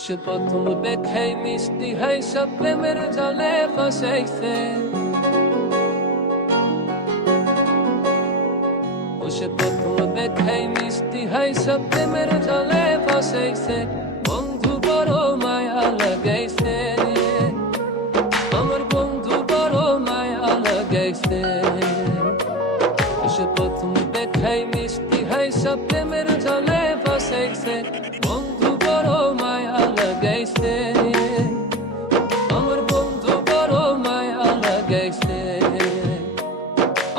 সে প্রথম দেখাই মিষ্টি হাই সব প্রেমের জলে ফাঁসাইছে সে প্রথম দেখাই মিষ্টি হাই সব প্রেমের জলে ফাঁসাইছে বন্ধু বড় মায়া লাগাইছে আমার বন্ধু বড় মায়া লাগাইছে সে প্রথম দেখাই মিষ্টি হাই সব প্রেমের জলে ফাঁসাইছে বন্ধু বড় মায়া লাগাইছে আমার বন্ধু বড় মায়া লাগাইছে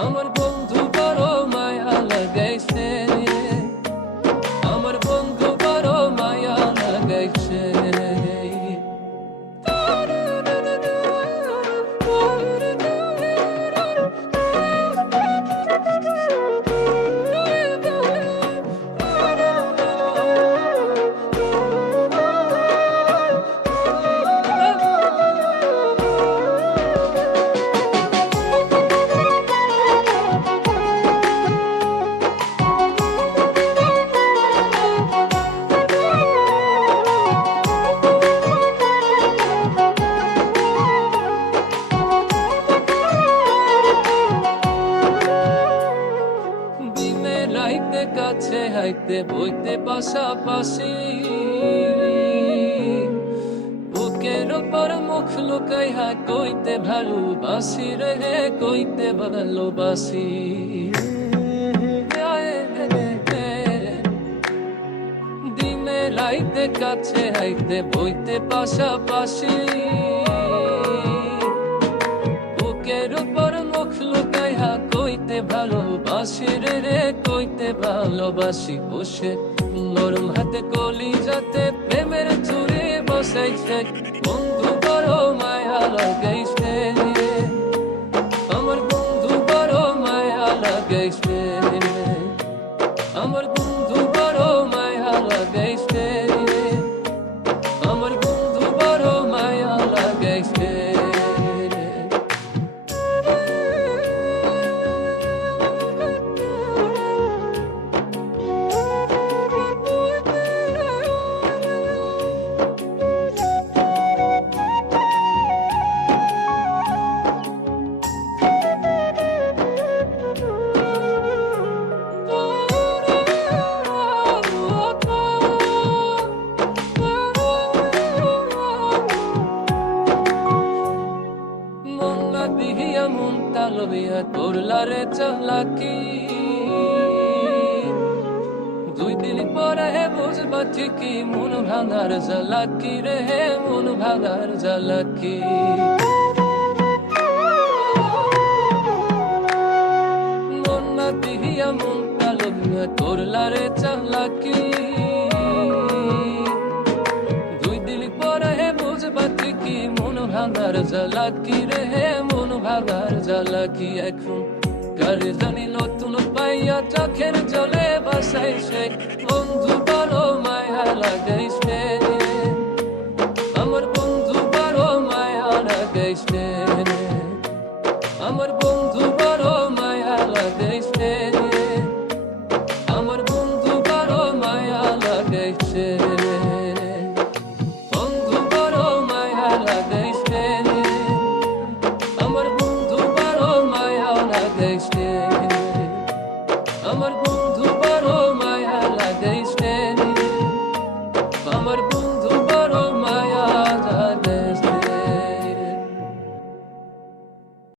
আমার বন্ধু বড় মায়া লাগাইছে আমার বন্ধু বড় মায়া লাগাইছে কাছে হাইতে বইতে পাশাপাশি বুকের ওপর মুখ লুকাই হা কইতে ভালোবাসি রে কইতে ভালোবাসি দিনে রাইতে কাছে হাইতে বইতে পাশাপাশি বুকের ওপর মুখ লুকাই হা কইতে ভালোবাসি রে কইতে ভালোবাসি বসে নরম হাতে কলি যাতে প্রেমের চুরি বসাইছে বন্ধু বড় মায়া লাগাইছে আমার বন্ধু বড় মায়া লাগাইছে আমার বন্ধু বড় মায়া লাগাইছে আমার বন্ধু বড় মায়া লাগাইছে করলারে চালাকি দুই দিন পরে বুঝবা ঠিকই মন ভাঙার জ্বালাকি রে মন ভাঙার জ্বালাকি মন না দিহিয়া মন কালো করলারে চালাকি দুই দিন পরে বুঝবা ঠিকই মন ভাঙার জ্বালাকি রে মন ভাঙার জ্বালাকি এখন কারে জানি নতুন পাইয়া চোখের জলে বাসাইছে বন্ধু বড় মায়া লাগাইছে আমার বন্ধু বড় মায়া লাগাইছে আমার বন্ধু বড় মায়া লাগাইছে আমার বন্ধু বড় মায়া লাগাইছে বন্ধু বড় মায়া লাগাইছে